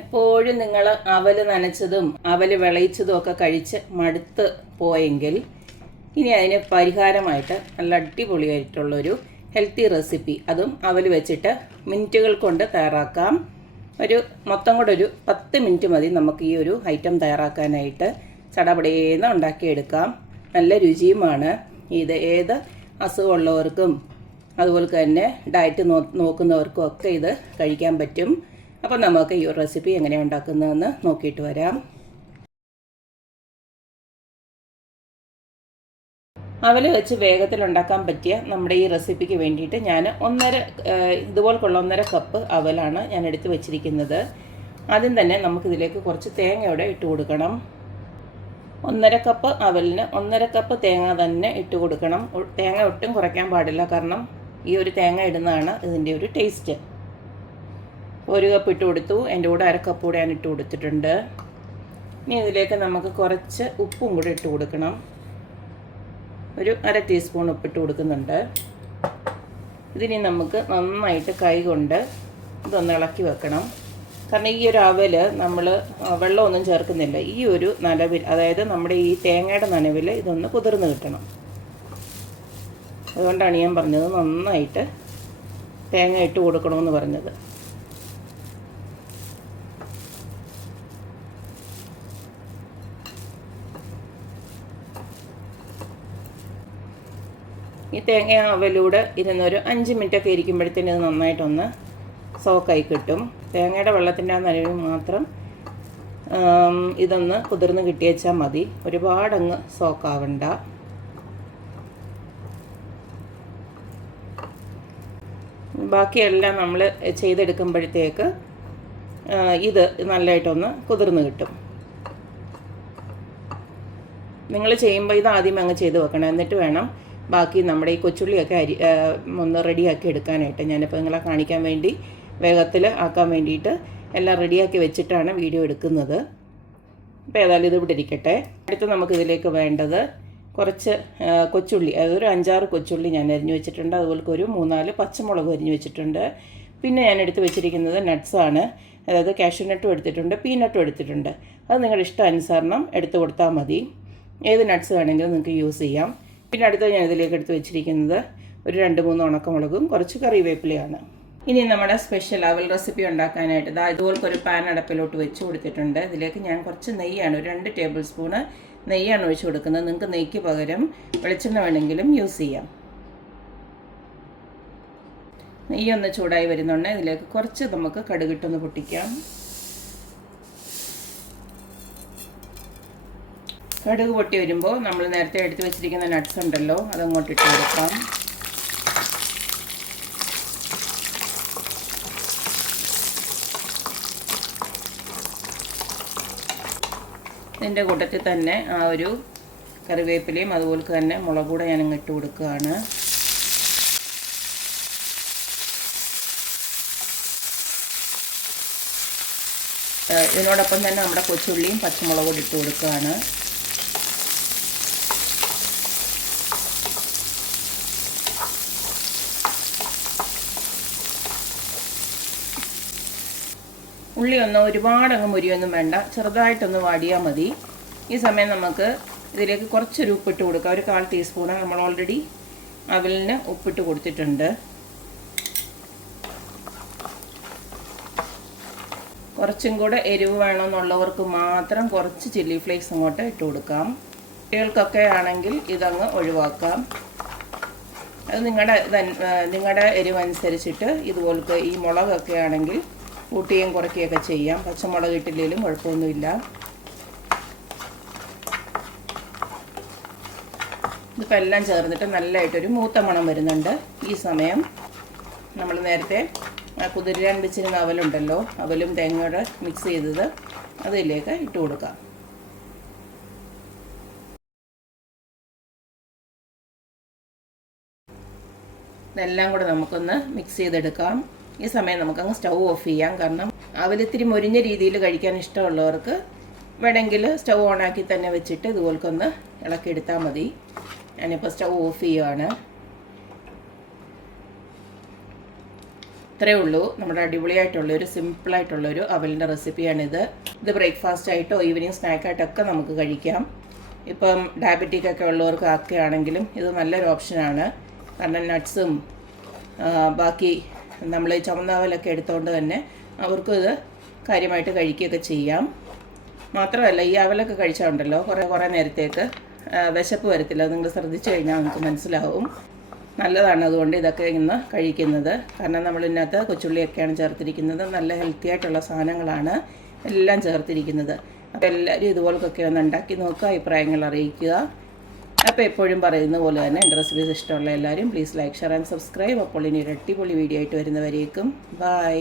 എപ്പോഴും നിങ്ങൾ അവൽ നനച്ചതും അവൽ വിളയിച്ചതും ഒക്കെ കഴിച്ച് മടുത്ത് പോയെങ്കിൽ ഇനി അതിന് പരിഹാരമായിട്ട് നല്ല അടിപൊളിയായിട്ടുള്ളൊരു ഹെൽത്തി റെസിപ്പി, അതും അവൽ വെച്ചിട്ട് മിനിറ്റുകൾ കൊണ്ട് തയ്യാറാക്കാം. മൊത്തം കൂടെ ഒരു 10 മിനിറ്റ് മതി നമുക്ക് ഈ ഒരു ഐറ്റം തയ്യാറാക്കാനായിട്ട്. ചടപടേന്ന് ഉണ്ടാക്കിയെടുക്കാം. നല്ല രുചിയുമാണ്. ഇത് ഏത് അസുഖമുള്ളവർക്കും അതുപോലെ തന്നെ ഡയറ്റ് നോക്കുന്നവർക്കും ഒക്കെ ഇത് കഴിക്കാൻ പറ്റും. അപ്പം നമുക്ക് ഈ ഒരു റെസിപ്പി എങ്ങനെയാണ് ഉണ്ടാക്കുന്നതെന്ന് നോക്കിയിട്ട് വരാം. അവൽ വെച്ച് വേഗത്തിൽ ഉണ്ടാക്കാൻ പറ്റിയ നമ്മുടെ ഈ റെസിപ്പിക്ക് വേണ്ടിയിട്ട് ഞാൻ ഇതുപോലുള്ള 1.5 കപ്പ് അവലാണ് ഞാൻ എടുത്ത് വെച്ചിരിക്കുന്നത്. ആദ്യം തന്നെ നമുക്കിതിലേക്ക് കുറച്ച് തേങ്ങയോടെ ഇട്ട് കൊടുക്കണം. 1.5 കപ്പ് അവലിന് 1.5 കപ്പ് തേങ്ങ തന്നെ ഇട്ട് കൊടുക്കണം. തേങ്ങ ഒട്ടും കുറയ്ക്കാൻ പാടില്ല, കാരണം ഈ ഒരു തേങ്ങ ഇടുന്നതാണ് ഇതിൻ്റെ ഒരു ടേസ്റ്റ്. 1 കപ്പ് ഇട്ട് കൊടുത്തു. എൻ്റെ കൂടെ 1/2 കപ്പ് കൂടെ ഞാൻ ഇട്ട് കൊടുത്തിട്ടുണ്ട്. ഇനി ഇതിലേക്ക് നമുക്ക് കുറച്ച് ഉപ്പും കൂടെ ഇട്ട് കൊടുക്കണം. ഒരു 1/2 ടീസ്പൂൺ ഉപ്പിട്ട് കൊടുക്കുന്നുണ്ട്. ഇതിനി നമുക്ക് നന്നായിട്ട് കൈ കൊണ്ട് ഇതൊന്ന് ഇളക്കി വെക്കണം. കാരണം ഈ ഒരു അവൽ നമ്മൾ വെള്ളമൊന്നും ചേർക്കുന്നില്ല. ഈ ഒരു നനവിൽ, അതായത് നമ്മുടെ ഈ തേങ്ങയുടെ നനവിൽ ഇതൊന്ന് കുതിർന്ന് കിട്ടണം. അതുകൊണ്ടാണ് ഞാൻ പറഞ്ഞത് നന്നായിട്ട് തേങ്ങ ഇട്ട് കൊടുക്കണമെന്ന് പറഞ്ഞത്. ഈ തേങ്ങ അവലൂടെ ഇരുന്നൊരു 5 മിനിറ്റൊക്കെ ഇരിക്കുമ്പോഴത്തേന് ഇത് നന്നായിട്ടൊന്ന് സോക്കായി കിട്ടും. തേങ്ങയുടെ വെള്ളത്തിൻ്റെ ആ നനവ് മാത്രം ഇതൊന്ന് കുതിർന്ന് കിട്ടിയേച്ചാൽ മതി. ഒരുപാടങ്ങ് സോക്കാവണ്ട. ബാക്കിയെല്ലാം നമ്മൾ ചെയ്തെടുക്കുമ്പോഴത്തേക്ക് ഇത് നല്ലതായിട്ടൊന്ന് കുതിർന്ന് കിട്ടും. നിങ്ങൾ ചെയ്യുമ്പോൾ ഇത് ആദ്യം അങ്ങ് ചെയ്ത് വെക്കണം. എന്നിട്ട് വേണം ബാക്കി നമ്മുടെ ഈ കൊച്ചുള്ളിയൊക്കെ ഒന്ന് റെഡിയാക്കി എടുക്കാനായിട്ട്. ഞാനിപ്പോൾ നിങ്ങളെ കാണിക്കാൻ വേണ്ടി വേഗത്തിൽ ആക്കാൻ വേണ്ടിയിട്ട് എല്ലാം റെഡിയാക്കി വെച്ചിട്ടാണ് വീഡിയോ എടുക്കുന്നത്. അപ്പോൾ ഏതായാലും ഇത് ഇവിടെ ഇരിക്കട്ടെ. അടുത്ത് നമുക്കിതിലേക്ക് വേണ്ടത് കുറച്ച് കൊച്ചുള്ളി, അതായത് ഒരു 5-6 കൊച്ചുള്ളി ഞാൻ അരിഞ്ഞു വെച്ചിട്ടുണ്ട്. അതുപോലെ ഒരു 3-4 പച്ചമുളക് അരിഞ്ഞു വെച്ചിട്ടുണ്ട്. പിന്നെ ഞാൻ എടുത്ത് വെച്ചിരിക്കുന്നത് നട്ട്സാണ്. അതായത് കാഷ്യൂ നട്ടും എടുത്തിട്ടുണ്ട്, പീനട്ടും എടുത്തിട്ടുണ്ട്. അത് നിങ്ങളുടെ ഇഷ്ടാനുസരണം എടുത്ത് കൊടുത്താൽ മതി. ഏത് നട്ട്സ് വേണമെങ്കിലും നിങ്ങൾക്ക് യൂസ് ചെയ്യാം. പിന്നെ അടുത്ത് ഞാൻ ഇതിലേക്ക് എടുത്ത് വെച്ചിരിക്കുന്നത് ഒരു 2-3 ഉണക്കമുളകും കുറച്ച് കറിവേപ്പിലയാണ്. ഇനി നമ്മുടെ സ്പെഷ്യൽ അവൽ റെസിപ്പി ഉണ്ടാക്കാനായിട്ട് ഇതുപോലത്തെ ഒരു പാൻ അടപ്പിലോട്ട് വെച്ച് കൊടുത്തിട്ടുണ്ട്. ഇതിലേക്ക് ഞാൻ കുറച്ച് നെയ്യാണ്, ഒരു 2 ടേബിൾ സ്പൂണ് നെയ്യാണ് ഒഴിച്ച് കൊടുക്കുന്നത്. നിങ്ങൾക്ക് നെയ്ക്ക് പകരം വെളിച്ചെണ്ണ വേണമെങ്കിലും യൂസ് ചെയ്യാം. നെയ്യൊന്ന് ചൂടായി വരുന്നുണ്ട്. ഇതിലേക്ക് കുറച്ച് നമുക്ക് കടുകിട്ടൊന്ന് പൊട്ടിക്കാം. കടുക് പൊട്ടി വരുമ്പോൾ നമ്മൾ നേരത്തെ എടുത്ത് വെച്ചിരിക്കുന്ന നട്ട്സ് ഉണ്ടല്ലോ, അതങ്ങോട്ട് ഇട്ട് കൊടുക്കാം. ഇതിൻ്റെ കൂട്ടത്തിൽ തന്നെ ആ ഒരു കറിവേപ്പിലയും അതുപോലെ തന്നെ മുളക് കൂടെ ഞാൻ ഇട്ട് കൊടുക്കുകയാണ്. ഇതിനോടൊപ്പം തന്നെ നമ്മുടെ കൊച്ചുള്ളിയും പച്ചമുളകും ഇട്ട് കൊടുക്കുകയാണ്. ഉള്ളി ഒരുപാടങ്ങ് മുരിയൊന്നും വേണ്ട, ചെറുതായിട്ടൊന്ന് വാടിയാൽ മതി. ഈ സമയം നമുക്ക് ഇതിലേക്ക് കുറച്ചൊരു ഉപ്പിട്ട് കൊടുക്കാം. ഒരു 1/4 ടീസ്പൂണ് നമ്മൾ ഓൾറെഡി അവലിന് ഉപ്പിട്ട് കൊടുത്തിട്ടുണ്ട്. കുറച്ചും കൂടെ എരിവ് വേണമെന്നുള്ളവർക്ക് മാത്രം കുറച്ച് ചില്ലി ഫ്ലേക്സ് അങ്ങോട്ട് ഇട്ട് കൊടുക്കാം. കുട്ടികൾക്കൊക്കെ ആണെങ്കിൽ ഇതങ്ങ് ഒഴിവാക്കാം. അത് നിങ്ങളുടെ എരിവ് അനുസരിച്ചിട്ട് ഇതുപോലത്തെ ഈ മുളകൊക്കെ ആണെങ്കിൽ കൂട്ടുകയും കുറയ്ക്കുകയൊക്കെ ചെയ്യാം. പച്ചമുളക് ഇട്ടില്ലെങ്കിലും കുഴപ്പമൊന്നുമില്ല. ഇതിപ്പോൾ എല്ലാം ചേർന്നിട്ട് നല്ലതായിട്ടൊരു മൂത്ത മണം വരുന്നുണ്ട്. ഈ സമയം നമ്മൾ നേരത്തെ കുതിരാൻ വെച്ചിരുന്ന അവലുണ്ടല്ലോ, അവലും തേങ്ങയോടെ മിക്സ് ചെയ്തത് അതിലേക്ക് ഇട്ട് കൊടുക്കാം. ഇതെല്ലാം കൂടെ നമുക്കൊന്ന് മിക്സ് ചെയ്തെടുക്കാം. ഈ സമയം നമുക്കങ്ങ് സ്റ്റൗ ഓഫ് ചെയ്യാം. കാരണം അവലിത്തിരി മൊരിഞ്ഞ രീതിയിൽ കഴിക്കാൻ ഇഷ്ടമുള്ളവർക്ക് വേണമെങ്കിൽ സ്റ്റൗ ഓണാക്കി തന്നെ വെച്ചിട്ട് ഇതുപോലൊന്ന് ഇളക്കിയെടുത്താൽ മതി. ഞാനിപ്പോൾ സ്റ്റൗ ഓഫ് ചെയ്യുകയാണ്. ഇത്രയേ ഉള്ളൂ നമ്മുടെ അടിപൊളിയായിട്ടുള്ളൊരു സിമ്പിളായിട്ടുള്ളൊരു അവലിൻ്റെ റെസിപ്പിയാണിത്. ഇത് ബ്രേക്ക്ഫാസ്റ്റ് ആയിട്ടോ ഈവനിങ് സ്നാക്കായിട്ടൊക്കെ നമുക്ക് കഴിക്കാം. ഇപ്പം ഡയബറ്റിക് ഒക്കെ ഉള്ളവർക്ക് ആക്കുകയാണെങ്കിലും ഇത് നല്ലൊരു ഓപ്ഷനാണ്. കാരണം നട്ട്സും ബാക്കി നമ്മൾ ചുമന്ന അവലൊക്കെ എടുത്തുകൊണ്ട് തന്നെ അവർക്കും ഇത് കാര്യമായിട്ട് കഴിക്കുകയൊക്കെ ചെയ്യാം. മാത്രമല്ല ഈ അവലൊക്കെ കഴിച്ചാൽ ഉണ്ടല്ലോ കുറേ നേരത്തേക്ക് വിശപ്പ് വരത്തില്ല. നിങ്ങൾ ശ്രദ്ധിച്ചു കഴിഞ്ഞാൽ നമുക്ക് മനസ്സിലാവും. നല്ലതാണ് അതുകൊണ്ട് ഇതൊക്കെ ഇന്ന് കഴിക്കുന്നത്. കാരണം നമ്മൾ ഇതിനകത്ത് കൊച്ചുള്ളിയൊക്കെയാണ് ചേർത്തിരിക്കുന്നത്. നല്ല ഹെൽത്തി ആയിട്ടുള്ള സാധനങ്ങളാണ് എല്ലാം ചേർത്തിരിക്കുന്നത്. അപ്പോൾ എല്ലാവരും ഇതുപോലൊക്കെ ഒന്ന് ഉണ്ടാക്കി നോക്കുക, അഭിപ്രായങ്ങൾ അറിയിക്കുക. അപ്പോൾ എപ്പോഴും പറയുന്ന പോലെ തന്നെ എൻ്റെ റെസിപ്പീസ് ഇഷ്ടമുള്ള എല്ലാവരും please like, share and subscribe. അപ്പോൾ ഇനി ഒരു അടിപൊളി വീഡിയോ ആയിട്ട് വരുന്നവരേക്കും ബൈ.